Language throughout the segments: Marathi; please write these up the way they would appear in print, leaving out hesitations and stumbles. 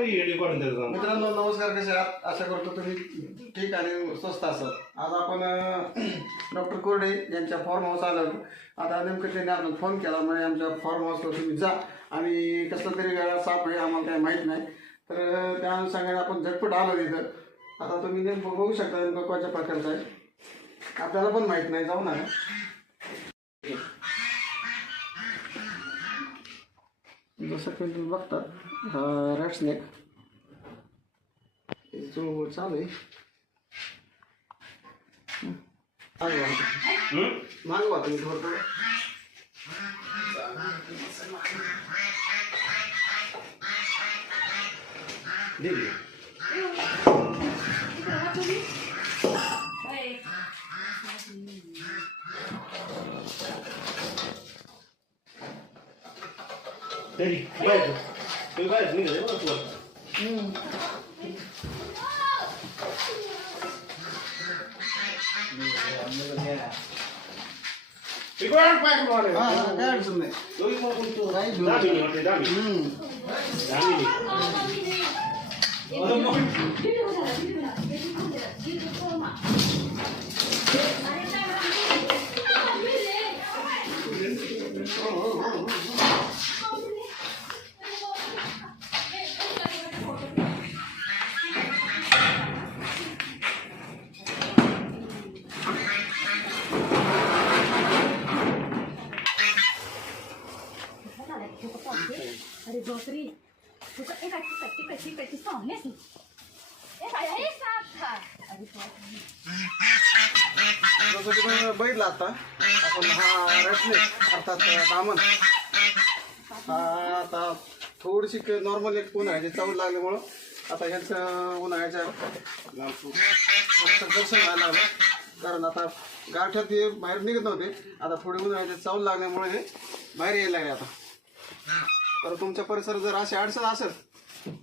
मित्रांनो नमस्कार, कसे आहात? आशा करतो तुम्ही ठीक आणि स्वस्त असाल. आज आपण डॉक्टर कोरडे यांच्या फॉर्म हाऊस आलो होतो. आता नेमकं त्यांनी आपल्याला फोन केला म्हणजे आमच्या फॉर्म हाऊसला तुम्ही जा आणि कसला तरी वेळा साप आहे आम्हाला काही माहीत नाही, तर त्या अनुषंगाने आपण झटपट आलो तिथं. आता तुम्ही नेमकं बघू शकता नेमकं कोणत्या प्रकारचं आहे, आपल्याला पण माहीत नाही. जाऊ ना जसं की तुम्ही बघता रॅट स्नेक जो चालू आहे मागवा तुम्ही थोडं काय अडचण नाही. अरे बापरे, तुका एक कशी सांगलेस जसं तुम्ही बघितलं आता आपण हा रॅट अर्थात दामन हा आता थोडीशी नॉर्मल एक उन्हाळ्याची चव लागल्यामुळं आता ह्याचं उन्हाळ्याच्या दर्शन व्हायला लागलं. कारण आता गाठ्यात हे बाहेर निघत नव्हते, आता थोडी उन्हाळ्याची चव लागल्यामुळे हे बाहेर यायला लागले. आता तर तुमच्या परिसरात जर अशी अडचण असेल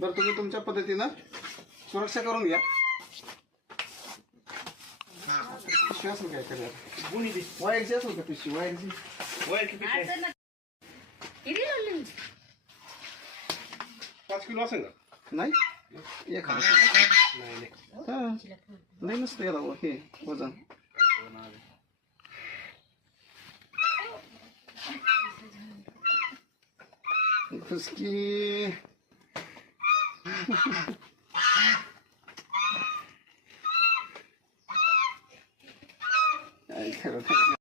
तर तुम्ही तुमच्या पद्धतीनं सुरक्षा करून घ्या. पिशवी असेल काय करायला वायरची असेल का पिशवी? वायरची 5 किलो असेल का? नाही एक नाही नसतं याला हे वजन. फुसकी काय खरं नाही.